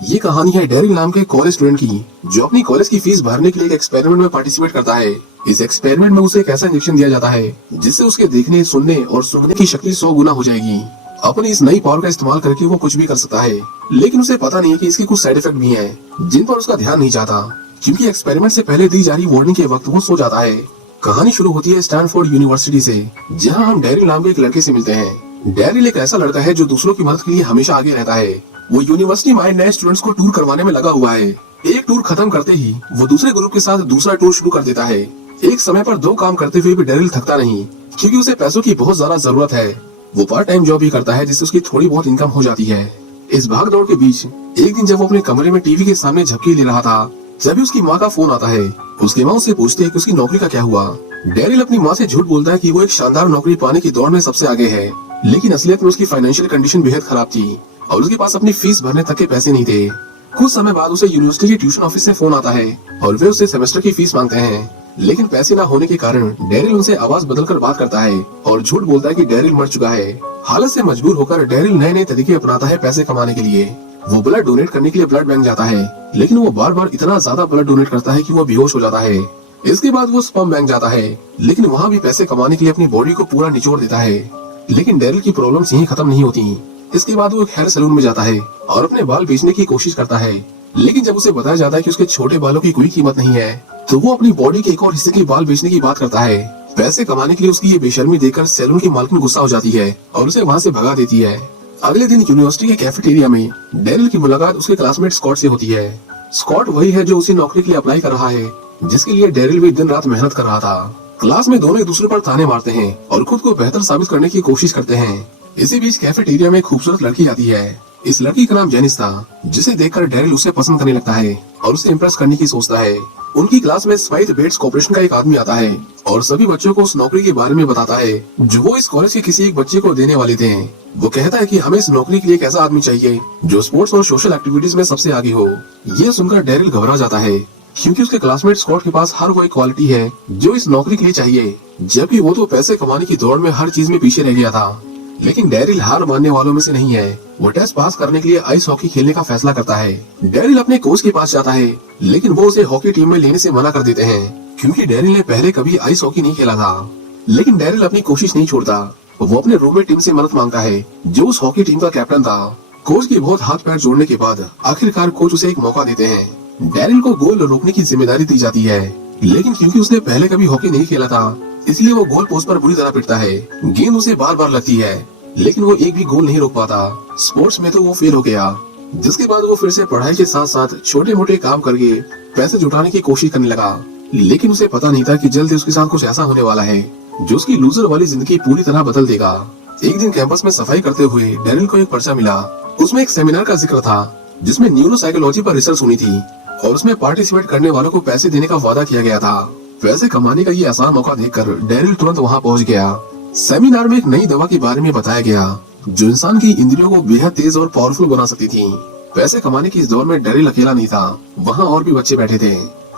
ये कहानी है डेरिल नाम के कॉलेज स्टूडेंट की, जो अपनी कॉलेज की फीस भरने के लिए एक एक्सपेरिमेंट में पार्टिसिपेट करता है। इस एक्सपेरिमेंट में उसे एक ऐसा इंजेक्शन दिया जाता है जिससे उसके देखने, सुनने और सूंघने की शक्ति 100 गुना हो जाएगी। अपनी इस नई पावर का इस्तेमाल करके वो कुछ भी कर सकता है, लेकिन उसे पता नहीं है कि इसके कुछ साइड इफेक्ट भी हैं, जिन पर उसका ध्यान नहीं जाता, क्योंकि एक्सपेरिमेंट से पहले दी जा रही वार्निंग के वक्त वो सो जाता है। कहानी शुरू होती है स्टैनफोर्ड यूनिवर्सिटी से, जहाँ हम डेरिल नाम के एक लड़के से मिलते हैं। डेरिल एक ऐसा लड़का है जो दूसरों की मदद के लिए हमेशा आगे रहता है। वो यूनिवर्सिटी में नए स्टूडेंट्स को टूर करवाने में लगा हुआ है। एक टूर खत्म करते ही वो दूसरे ग्रुप के साथ दूसरा टूर शुरू कर देता है। एक समय पर 2 काम करते हुए भी डेरिल थकता नहीं, क्योंकि उसे पैसों की बहुत ज्यादा जरूरत है। वो पार्ट टाइम जॉब भी करता है, जिससे उसकी थोड़ी बहुत इनकम हो जाती है। इस भाग दौड़ के बीच एक दिन जब वो अपने कमरे में टीवी के सामने झपकी ले रहा था, तभी उसकी माँ का फोन आता है। उसकी माँ उससे पूछती है कि उसकी नौकरी का क्या हुआ। डेरिल अपनी माँ से झूठ बोलता है कि वो एक शानदार नौकरी पाने की दौड़ में सबसे आगे है, लेकिन असलियत में उसकी फाइनेंशियल कंडीशन बेहद खराब थी और उसके पास अपनी फीस भरने तक के पैसे नहीं थे। कुछ समय बाद उसे यूनिवर्सिटी के ट्यूशन ऑफिस से फोन आता है और वे उससे सेमेस्टर की फीस मांगते हैं, लेकिन पैसे न होने के कारण डेरिल उनसे आवाज बदलकर बात करता है और झूठ बोलता है कि डेरिल मर चुका है। हालत से मजबूर होकर डेरिल नए नए तरीके अपनाता है पैसे कमाने के लिए। वो ब्लड डोनेट करने के लिए ब्लड बैंक जाता है, लेकिन वो बार बार इतना ज्यादा ब्लड डोनेट करता है कि वो बेहोश हो जाता है। इसके बाद वो स्पर्म बैंक जाता है, लेकिन वहाँ भी पैसे कमाने के लिए अपनी बॉडी को पूरा निचोड़ देता है। लेकिन डेरिल की प्रॉब्लम्स यहीं खत्म नहीं होती। इसके बाद वो एक हेयर सैलून में जाता है और अपने बाल बेचने की कोशिश करता है, लेकिन जब उसे बताया जाता है कि उसके छोटे बालों की कोई कीमत नहीं है, तो वो अपनी बॉडी के एक और हिस्से के बाल बेचने की बात करता है। पैसे कमाने के लिए उसकी ये बेशर्मी देखकर सैलून की मालकिन गुस्सा हो जाती है और उसे वहाँ से भगा देती है। अगले दिन यूनिवर्सिटी के कैफेटेरिया में डेरिल की मुलाकात उसके क्लासमेट स्कॉट से होती है। स्कॉट वही है जो उसी नौकरी के लिए अप्लाई कर रहा है, जिसके लिए डेरिल भी दिन रात मेहनत कर रहा था। क्लास में दोनों एक दूसरे पर ताने मारते हैं और खुद को बेहतर साबित करने की कोशिश करते हैं। इसी बीच कैफेटेरिया में एक खूबसूरत लड़की आती है। इस लड़की का नाम जेनिस था, जिसे देखकर डेरिल उसे पसंद करने लगता है और उसे इम्प्रेस करने की सोचता है। उनकी क्लास में स्पाइथ बेट्स कॉर्पोरेशन का एक आदमी आता है और सभी बच्चों को उस नौकरी के बारे में बताता है जो वो इस कॉलेज के किसी एक बच्चे को देने वाले थे। वो कहता है कि हमें इस नौकरी के लिए एक ऐसा आदमी चाहिए जो स्पोर्ट्स और सोशल एक्टिविटीज में सबसे आगे हो। ये सुनकर डेरिल घबरा जाता है, क्योंकि उसके क्लासमेट स्कॉट के पास हर वो एक क्वालिटी है जो इस नौकरी के लिए चाहिए, जबकि वो तो पैसे कमाने की दौड़ में हर चीज में पीछे रह गया था। लेकिन डेरिल हार मानने वालों में से नहीं है। वो टेस्ट पास करने के लिए आइस हॉकी खेलने का फैसला करता है। डेरिल अपने कोच के पास जाता है, लेकिन वो उसे हॉकी टीम में लेने से मना कर देते हैं, क्योंकि डेरिल ने पहले कभी आइस हॉकी नहीं खेला था। लेकिन डेरिल अपनी कोशिश नहीं छोड़ता। वो अपने रूममेट टीम से मदद मांगता है, जो उस हॉकी टीम का कैप्टन था। कोच की बहुत हाथ पैर जोड़ने के बाद आखिरकार कोच उसे एक मौका देते हैं। डेरिल को गोल रोकने की जिम्मेदारी दी जाती है, लेकिन क्योंकि उसने पहले कभी हॉकी नहीं खेला था, इसलिए वो गोल पोस्ट पर बुरी तरह पिटता है। गेंद उसे बार बार लगती है, लेकिन वो एक भी गोल नहीं रोक पाता। स्पोर्ट्स में तो वो फेल हो गया। जिसके बाद वो फिर से पढ़ाई के साथ साथ छोटे मोटे काम करके पैसे जुटाने की कोशिश करने लगा, लेकिन उसे पता नहीं था कि जल्द ही उसके साथ कुछ ऐसा होने वाला है जो उसकी लूजर वाली जिंदगी पूरी तरह बदल देगा। एक दिन कैंपस में सफाई करते हुए डेरिल को एक पर्चा मिला। उसमें एक सेमिनार का जिक्र था जिसमें न्यूरोसाइकोलॉजी पर रिसर्च हुई थी और उसमें पार्टिसिपेट करने वालों को पैसे देने का वादा किया गया था। पैसे कमाने का ये आसान मौका देखकर डेरिल तुरंत वहाँ पहुँच गया। सेमिनार में एक नई दवा के बारे में बताया गया जो इंसान की इंद्रियों को बेहद तेज और पावरफुल बना सकती थी। पैसे कमाने की इस दौर में डेरिल अकेला नहीं था, वहाँ और भी बच्चे बैठे थे।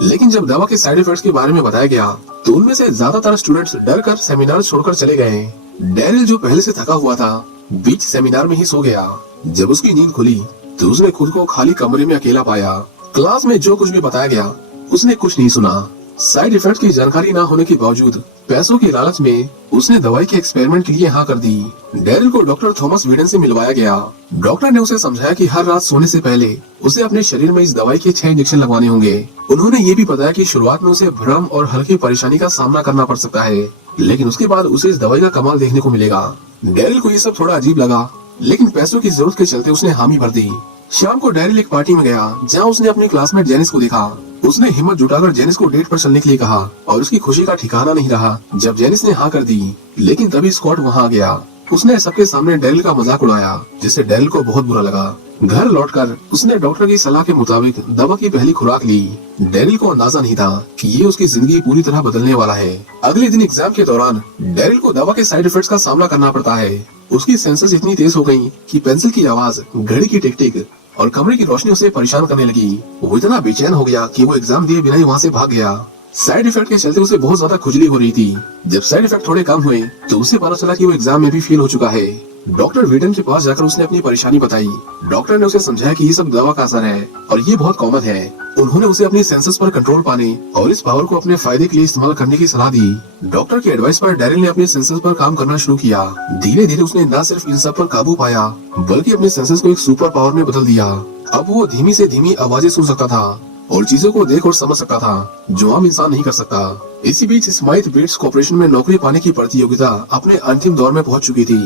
लेकिन जब दवा के साइड इफेक्ट्स के बारे में बताया गया, तो उनमें से ज्यादातर स्टूडेंट्स डर कर सेमिनार छोड़कर चले गए। डेरिल जो पहले से थका हुआ था, बीच सेमिनार में ही सो गया। जब उसकी नींद खुली तो उसने खुद को खाली कमरे में अकेला पाया। क्लास में जो कुछ भी बताया गया उसने कुछ नहीं सुना। साइड इफेक्ट की जानकारी न होने के बावजूद पैसों की लालच में उसने दवाई के एक्सपेरिमेंट के लिए हाँ कर दी। डेरिल को डॉक्टर थॉमस वीडन से मिलवाया गया। डॉक्टर ने उसे समझाया कि हर रात सोने से पहले उसे अपने शरीर में इस दवाई के 6 इंजेक्शन लगवाने होंगे। उन्होंने ये भी बताया कि शुरुआत में उसे भ्रम और हल्की परेशानी का सामना करना पड़ सकता है, लेकिन उसके बाद उसे इस दवाई का कमाल देखने को मिलेगा। डेरिल को ये सब थोड़ा अजीब लगा, लेकिन पैसों की जरूरत के चलते उसने हामी भर दी। शाम को डेरिल एक पार्टी में गया जहाँ उसने अपनी क्लासमेट जेनिस को देखा। उसने हिम्मत जुटाकर जेनिस को डेट पर चलने के लिए कहा और उसकी खुशी का ठिकाना नहीं रहा जब जेनिस ने हाँ कर दी। लेकिन तभी स्कॉट वहाँ आ गया। उसने सबके सामने डेरिल का मजाक उड़ाया, जिससे डेरिल को बहुत बुरा लगा। घर लौटकर उसने डॉक्टर की सलाह के मुताबिक दवा की पहली खुराक ली। डेरिल को अंदाजा नहीं था कि ये उसकी जिंदगी पूरी तरह बदलने वाला है। अगले दिन एग्जाम के दौरान डेरिल को दवा के साइड इफेक्ट्स का सामना करना पड़ता है। उसकी सेंसर्स इतनी तेज हो गयी कि पेंसिल की आवाज, घड़ी की टिक टिक और कमरे की रोशनी उसे परेशान करने लगी। वो इतना बेचैन हो गया कि वो एग्जाम दिए बिना ही वहाँ से भाग गया। साइड इफेक्ट के चलते उसे बहुत ज्यादा खुजली हो रही थी। जब साइड इफेक्ट थोड़े कम हुए तो उसे पता चला कि वो एग्जाम में भी फेल हो चुका है। डॉक्टर वीडन के पास जाकर उसने अपनी परेशानी बताई। डॉक्टर ने उसे समझाया कि ये सब दवा का असर है और ये बहुत कॉमन है। उन्होंने उसे अपनी सेंसेस पर कंट्रोल पाने और इस पावर को अपने फायदे के लिए इस्तेमाल करने की सलाह दी। डॉक्टर की एडवाइस पर डैरिल ने अपने सेंसेस पर काम करना शुरू किया। धीरे धीरे उसने न सिर्फ इन सब पर काबू पाया बल्कि अपने सेंसेस को एक सुपर पावर में बदल दिया। अब वो धीमी से धीमी आवाजें सुन सकता था और चीजों को देख और समझ सकता था जो आम इंसान नहीं कर सकता। इसी बीच स्माइथ बेट्स कॉर्पोरेशन में नौकरी पाने की प्रतियोगिता अपने अंतिम दौर में पहुंच चुकी थी।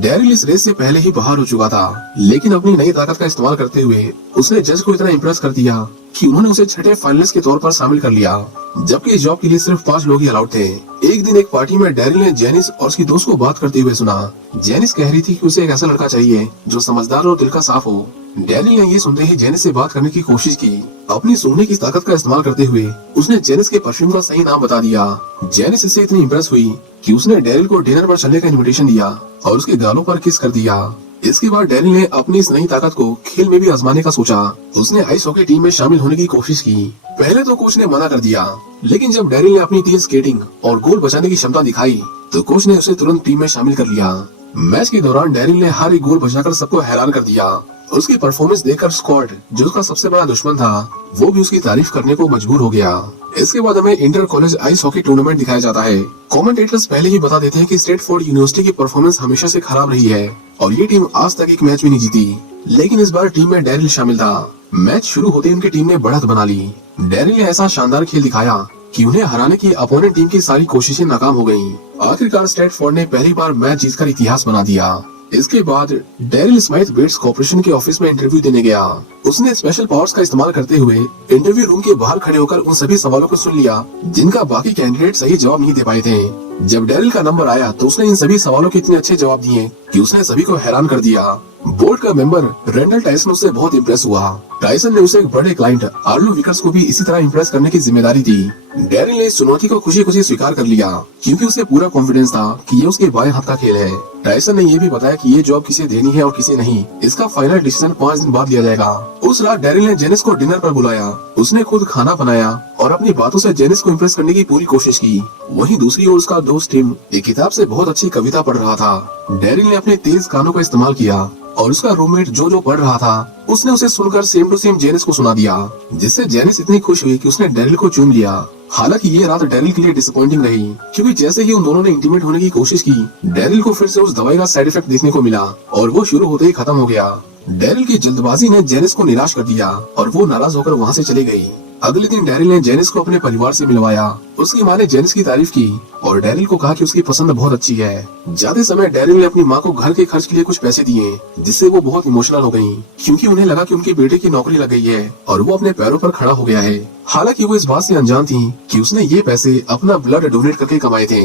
डैरिल इस रेस से पहले ही बाहर हो चुका था, लेकिन अपनी नई ताकत का इस्तेमाल करते हुए उसने जज को इतना इम्प्रेस कर दिया कि उन्होंने उसे छठे फाइनलिस्ट के तौर पर शामिल कर लिया, जबकि इस जॉब के लिए सिर्फ 5 लोग ही अलाउड थे। एक दिन एक पार्टी में डैरिल ने जेनिस और उसकी दोस्त को बात करते हुए सुना। जेनिस कह रही थी कि उसे एक ऐसा लड़का चाहिए जो समझदार और दिल का साफ हो। डैरिल ने ये सुनते ही जेनिस से बात करने की कोशिश की। अपनी सुनने की ताकत का इस्तेमाल करते हुए उसने जेनिस के परफ्यूम का सही नाम बता दिया। जेनिस इससे इतनी इम्प्रेस हुई कि उसने डैरिल को डिनर पर चलने का इनविटेशन दिया और उसके गालों पर किस कर दिया। इसके बाद डैरिल ने अपनी इस नई ताकत को खेल में भी आजमाने का सोचा। उसने आइस हॉकी टीम में शामिल होने की कोशिश की। पहले तो कोच ने मना कर दिया, लेकिन जब डैरिल ने अपनी तेज स्केटिंग और गोल बचाने की क्षमता दिखाई तो कोच ने उसे तुरंत टीम में शामिल कर लिया। मैच के दौरान डैरिल ने हर एक गोल बचाकर सबको हैरान कर दिया। उसकी परफॉर्मेंस देखकर स्क्वाड, जो उसका सबसे बड़ा दुश्मन था, वो भी उसकी तारीफ करने को मजबूर हो गया। इसके बाद हमें inter college ice hockey tournament दिखाया जाता है। कमेंटेटर्स पहले ही बता देते हैं कि स्टेटफोर्ड यूनिवर्सिटी की परफॉर्मेंस हमेशा से खराब रही है और ये टीम आज तक एक मैच भी नहीं जीती, लेकिन इस बार टीम में डैरिल शामिल था। मैच शुरू होते ही उनकी टीम ने बढ़त बना ली। डैरिल ने ऐसा शानदार खेल दिखाया कि उन्हें हराने की अपोनेंट टीम की सारी कोशिशें नाकाम हो गयी। आखिरकार स्टेटफोर्ड ने पहली बार मैच जीतकर इतिहास बना दिया। इसके बाद डैरिल स्माइथ बेट्स कॉर्पोरेशन के ऑफिस में इंटरव्यू देने गया। उसने स्पेशल पावर्स का इस्तेमाल करते हुए इंटरव्यू रूम के बाहर खड़े होकर उन सभी सवालों को सुन लिया जिनका बाकी कैंडिडेट सही जवाब नहीं दे पाए थे। जब डैरिल का नंबर आया तो उसने इन सभी सवालों के इतने अच्छे जवाब दिए कि उसने सभी को हैरान कर दिया। बोर्ड का मेंबर रेंडल टाइसन उससे बहुत इम्प्रेस हुआ। टाइसन ने उसे एक बड़े क्लाइंट आर्लो विकर्स को भी इसी तरह इम्प्रेस करने की जिम्मेदारी दी। डैरिल ने इस चुनौती को खुशी खुशी स्वीकार कर लिया क्योंकि उसे पूरा कॉन्फिडेंस था कि ये उसके बाएं हाथ का खेल है। टाइसन ने ये भी बताया कि ये जॉब किसे देनी है और किसे नहीं, इसका फाइनल डिसीजन 5 दिन बाद लिया जाएगा। उस रात डैरिल ने जेनिस को डिनर पर बुलाया। उसने खुद खाना बनाया और अपनी बातों से जेनिस को इम्प्रेस करने की पूरी कोशिश की। वहीं दूसरी ओर उसका दोस्त टिम एक किताब से बहुत अच्छी कविता पढ़ रहा था। डैरिल ने अपने तेज कानों का इस्तेमाल किया और उसका रूममेट जो पढ़ रहा था उसने उसे सुनकर सेम टू सेम जेनिस को सुना दिया, जिससे जेनिस इतनी खुश हुई कि उसने डैरिल को चुन लिया। हालांकि ये रात डैरिल के लिए डिसअपॉइंटिंग रही क्योंकि जैसे ही उन दोनों ने इंटीमेट होने की कोशिश की, डैरिल को फिर से उस दवाई का साइड इफेक्ट देखने को मिला और वो शुरू होते ही खत्म हो गया। डैरिल की जल्दबाजी ने जेनिस को निराश कर दिया और वो नाराज होकर वहाँ से चली गई। अगले दिन डैरिल ने जेनिस को अपने परिवार से मिलवाया। उसकी माँ ने जेनिस की तारीफ की और डैरिल को कहा कि उसकी पसंद बहुत अच्छी है। जाते समय डैरिल ने अपनी माँ को घर के खर्च के लिए कुछ पैसे दिए, जिससे वो बहुत इमोशनल हो गयी क्योंकि उन्हें लगा कि उनके बेटे की नौकरी लग गई है और वो अपने पैरों पर खड़ा हो गया है। हालांकि वो इस बात से अनजान थी कि उसने ये पैसे अपना ब्लड डोनेट करके कमाए थे।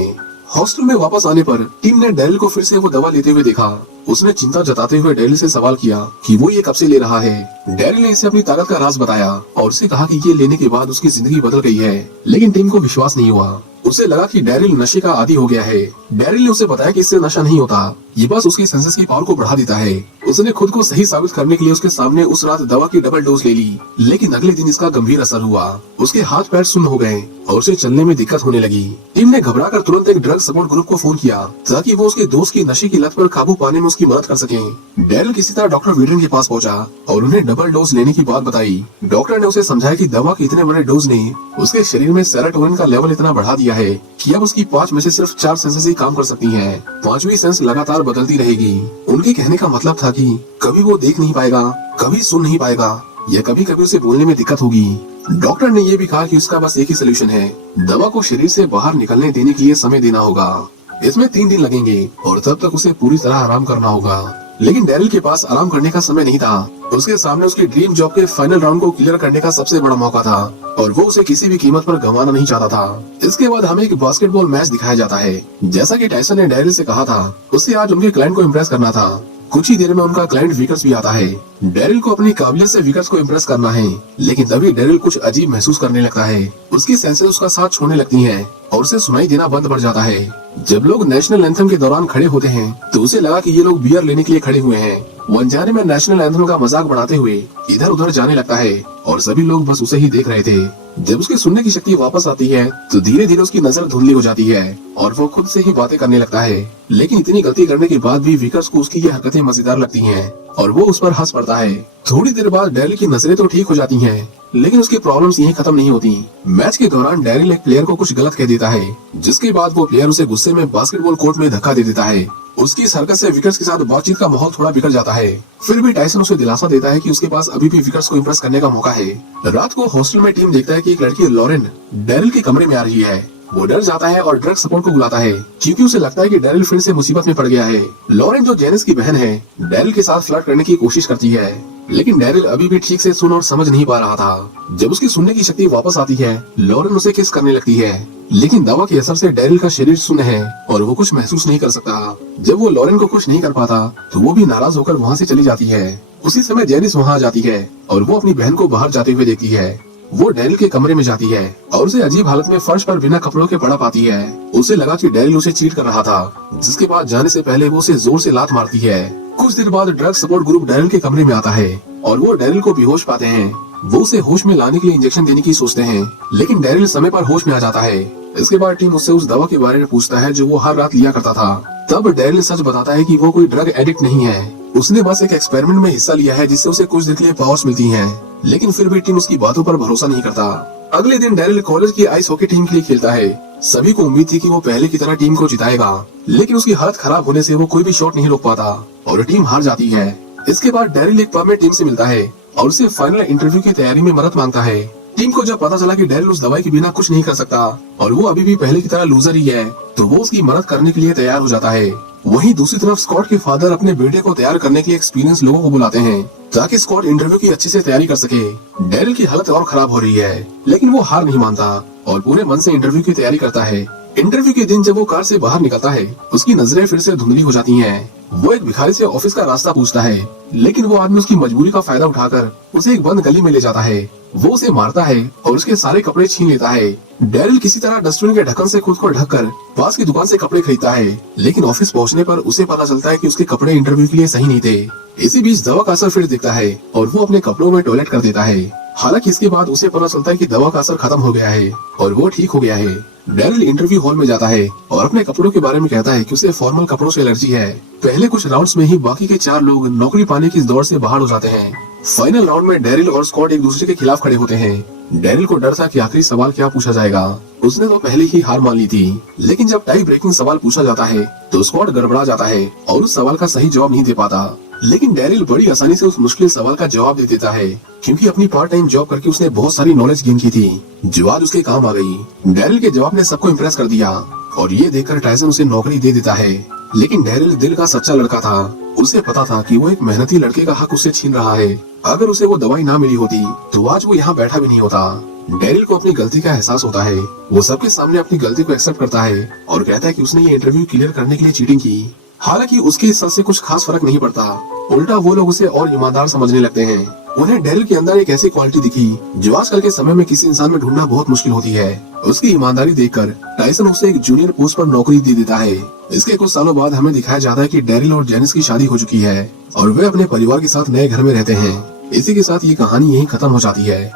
हॉस्टल में वापस आने पर टीम ने डैरिल को फिर से वो दवा लेते हुए देखा। उसने चिंता जताते हुए डैरिल से सवाल किया कि वो ये कब से ले रहा है। डैरिल ने इसे अपनी ताकत का राज बताया और उसे कहा कि ये लेने के बाद उसकी जिंदगी बदल गई है, लेकिन टीम को विश्वास नहीं हुआ। उसे लगा कि डैरिल नशे का आदी हो गया है। डैरिल ने उसे बताया कि इससे नशा नहीं होता, ये बस उसकी सेंसेस की पावर को बढ़ा देता है। उसने खुद को सही साबित करने के लिए उसके सामने उस रात दवा की डबल डोज ले ली, लेकिन अगले दिन इसका गंभीर असर हुआ। उसके हाथ पैर सुन्न हो गए और उसे चलने में दिक्कत होने लगी। टीम ने घबराकर तुरंत एक ड्रग सपोर्ट ग्रुप को फोन किया ताकि वो उसके दोस्त की नशे की लत पर काबू पाने में उसकी मदद कर सके। डैरिल किसी तरह डॉक्टर वीडन के पास पहुंचा और उन्हें डबल डोज लेने की बात बताई। डॉक्टर ने उसे समझाया कि दवा के इतने बड़े डोज ने उसके शरीर में सेरोटोनिन का लेवल इतना बढ़ा दिया है कि अब उसकी 5 में से सिर्फ 4 सेंसेस ही काम कर सकती हैं। 5वीं सेंस लगातार बदलती रहेगी। उनके कहने का मतलब था कि कभी वो देख नहीं पाएगा, कभी सुन नहीं पाएगा या कभी कभी उसे बोलने में दिक्कत होगी। डॉक्टर ने ये भी कहा कि उसका बस एक ही सोल्यूशन है, दवा को शरीर से बाहर निकलने देने के लिए समय देना होगा। इसमें 3 दिन लगेंगे और तब तक उसे पूरी तरह आराम करना होगा। लेकिन डैरिल के पास आराम करने का समय नहीं था। उसके सामने उसकी ड्रीम जॉब के फाइनल राउंड को क्लियर करने का सबसे बड़ा मौका था और वो उसे किसी भी कीमत पर गंवाना नहीं चाहता था। इसके बाद हमें एक बास्केटबॉल मैच दिखाया जाता है। जैसा कि टाइसन ने डैरिल से कहा था, उसे आज उनके क्लाइंट को इम्प्रेस करना था। कुछ ही देर में उनका क्लाइंट विकर्स भी आता है। डेरिल को अपनी काबिलियत से विकर्स को इम्प्रेस करना है, लेकिन तभी डेरिल कुछ अजीब महसूस करने लगता है। उसकी सेंसेस उसका साथ छोड़ने लगती हैं और उसे सुनाई देना बंद पड़ जाता है। जब लोग नेशनल एंथम के दौरान खड़े होते हैं तो उसे लगा कि ये लोग बियर लेने के लिए खड़े हुए हैं। वो अनजाने में नेशनल एंथम का मजाक बनाते हुए इधर उधर जाने लगता है और सभी लोग बस उसे ही देख रहे थे। जब उसकी सुनने की शक्ति वापस आती है तो धीरे धीरे उसकी नजर धुंधली हो जाती है और वो खुद से ही बातें करने लगता है। लेकिन इतनी गलती करने के बाद भी विकर्स को उसकी ये हरकतें मजेदार लगती हैं और वो उस पर हंस पड़ता है। थोड़ी देर बाद डेरिल की नजरें तो ठीक हो जाती हैं, लेकिन उसकी प्रॉब्लम्स यहीं खत्म नहीं होती। मैच के दौरान डेरिल एक प्लेयर को कुछ गलत कह देता है, जिसके बाद वो प्लेयर उसे गुस्से में बास्केटबॉल कोर्ट में धक्का दे देता है। उसकी इस हरकत से विकर्स के साथ बातचीत का माहौल थोड़ा बिगड़ जाता है। फिर भी टाइसन उसे दिलासा देता है कि उसके पास अभी भी विकर्स को इम्प्रेस करने का मौका है। रात को हॉस्टल में टीम देखता है कि एक लड़की लॉरेन डेरिल के कमरे में आ रही है। वो डर जाता है और ड्रग सपोर्ट को बुलाता है, क्योंकि उसे लगता है कि डेरिल फिर से मुसीबत में पड़ गया है। लॉरेन, जो जेनिस की बहन है, डेरिल के साथ फ्लर्ट करने की कोशिश करती है, लेकिन डेरिल अभी भी ठीक से सुन और समझ नहीं पा रहा था। जब उसकी सुनने की शक्ति वापस आती है, लॉरेन उसे किस करने लगती है, लेकिन दवा के असर से डेरिल का शरीर सुन्न है और वो कुछ महसूस नहीं कर सकता। जब वो लॉरेन को कुछ नहीं कर पाता तो वो भी नाराज होकर वहाँ से चली जाती है। उसी समय जेनिस वहाँ आ जाती है और वो अपनी बहन को बाहर जाते हुए देखती है। वो डेरिल के कमरे में जाती है और उसे अजीब हालत में फर्श पर बिना कपड़ों के पड़ा पाती है। उसे लगा कि डेरिल उसे चीट कर रहा था, जिसके बाद जाने से पहले वो उसे जोर से लात मारती है। कुछ देर बाद ड्रग सपोर्ट ग्रुप डेरिल के कमरे में आता है और वो डेरिल को बेहोश पाते हैं। वो उसे होश में लाने के लिए इंजेक्शन देने की सोचते हैं, लेकिन डेरिल समय पर होश में आ जाता है। इसके बाद टीम उससे उस दवा के बारे में पूछता है जो वो हर रात लिया करता था। तब डेरिल सच बताता है कि वो कोई ड्रग एडिक्ट नहीं है, उसने बस एक एक्सपेरिमेंट में हिस्सा लिया है जिससे उसे कुछ देर के लिए पावर्स मिलती हैं। लेकिन फिर भी टीम उसकी बातों पर भरोसा नहीं करता। अगले दिन डेरिल कॉलेज की आइस हॉकी टीम के लिए खेलता है। सभी को उम्मीद थी कि वो पहले की तरह टीम को जिताएगा, लेकिन उसकी हालत खराब होने से वो कोई भी शॉट नहीं रोक पाता और टीम हार जाती है। इसके बाद डेरिल एक पब में टीम से मिलता है और उसे फाइनल इंटरव्यू की तैयारी में मदद मांगता है। टीम को जब पता चला कि डेरिल उस दवाई के बिना कुछ नहीं कर सकता और वो अभी भी पहले की तरह लूजर ही है, तो वो उसकी मदद करने के लिए तैयार हो जाता है। वहीं दूसरी तरफ स्कॉट के फादर अपने बेटे को तैयार करने के लिए एक्सपीरियंस लोगों को बुलाते हैं ताकि स्कॉट इंटरव्यू की अच्छे से तैयारी कर सके। डेरिल की हालत और खराब हो रही है, लेकिन वो हार नहीं मानता और पूरे मन से इंटरव्यू की तैयारी करता है। इंटरव्यू के दिन जब वो कार से बाहर निकलता है, उसकी नजरें फिर से धुंधली हो जाती हैं। वो एक भिखारी से ऑफिस का रास्ता पूछता है, लेकिन वो आदमी उसकी मजबूरी का फायदा उठाकर उसे एक बंद गली में ले जाता है। वो उसे मारता है और उसके सारे कपड़े छीन लेता है। डेरिल किसी तरह डस्टबिन के ढक्कन से खुद को ढककर पास की दुकान से कपड़े खरीदता है, लेकिन ऑफिस पहुंचने पर उसे पता चलता है कि उसके कपड़े इंटरव्यू के लिए सही नहीं थे। इसी बीच दवा का असर फिर दिखता है और वो अपने कपड़ों में टॉयलेट कर देता है। हालांकि इसके बाद उसे पता चलता है कि दवा का असर खत्म हो गया है और वो ठीक हो गया है। डेरिल इंटरव्यू हॉल में जाता है और अपने कपड़ों के बारे में कहता है कि उसे फॉर्मल कपड़ों से एलर्जी है। पहले कुछ राउंड्स में ही बाकी के 4 लोग नौकरी पाने की दौड़ से बाहर हो जाते हैं। फाइनल राउंड में डेरिल और स्कॉट एक दूसरे के खिलाफ खड़े होते हैं। डेरिल को डर था कि आखिरी सवाल क्या पूछा जाएगा। उसने तो पहले ही हार मान ली थी, लेकिन जब टाई ब्रेकिंग सवाल पूछा जाता है तो स्कॉट गड़बड़ा जाता है और उस सवाल का सही जवाब नहीं दे पाता। लेकिन डेरिल बड़ी आसानी से उस मुश्किल सवाल का जवाब दे देता है, क्योंकि अपनी पार्ट टाइम जॉब करके उसने बहुत सारी नॉलेज गेन की थी जो आज उसके काम आ गई। डेरिल के जवाब ने सबको इम्प्रेस कर दिया और ये देखकर टाइसन उसे नौकरी दे देता है। लेकिन डेरिल दिल का सच्चा लड़का था। उसे पता था कि वो एक मेहनती लड़के का हक उससे छीन रहा है। अगर उसे वो दवाई ना मिली होती तो आज वो यहाँ बैठा भी नहीं होता। डेरिल को अपनी गलती का एहसास होता है। वो सबके सामने अपनी गलती को एक्सेप्ट करता है और कहता है कि उसने ये इंटरव्यू क्लियर करने के लिए चीटिंग की। हालांकि उसके हिस्से से कुछ खास फर्क नहीं पड़ता, उल्टा वो लोग उसे और ईमानदार समझने लगते हैं। उन्हें डेरिल के अंदर एक ऐसी क्वालिटी दिखी जो आजकल के समय में किसी इंसान में ढूंढना बहुत मुश्किल होती है। उसकी ईमानदारी देखकर टाइसन उसे एक जूनियर पोस्ट पर नौकरी दे देता है। इसके कुछ सालों बाद हमें दिखाया जाता है कि डेरिल और जेनिस की शादी हो चुकी है और वे अपने परिवार के साथ नए घर में रहते हैं। इसी के साथ ये कहानी यहीं खत्म हो जाती है।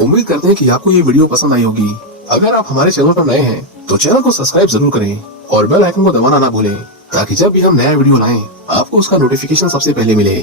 उम्मीद करते हैं कि आपको ये वीडियो पसंद आई होगी। अगर आप हमारे चैनल पर नए हैं तो चैनल को सब्सक्राइब जरूर करें और बेल आइकन को दबाना ना भूलें, ताकि जब भी हम नया वीडियो लाएं आपको उसका नोटिफिकेशन सबसे पहले मिले।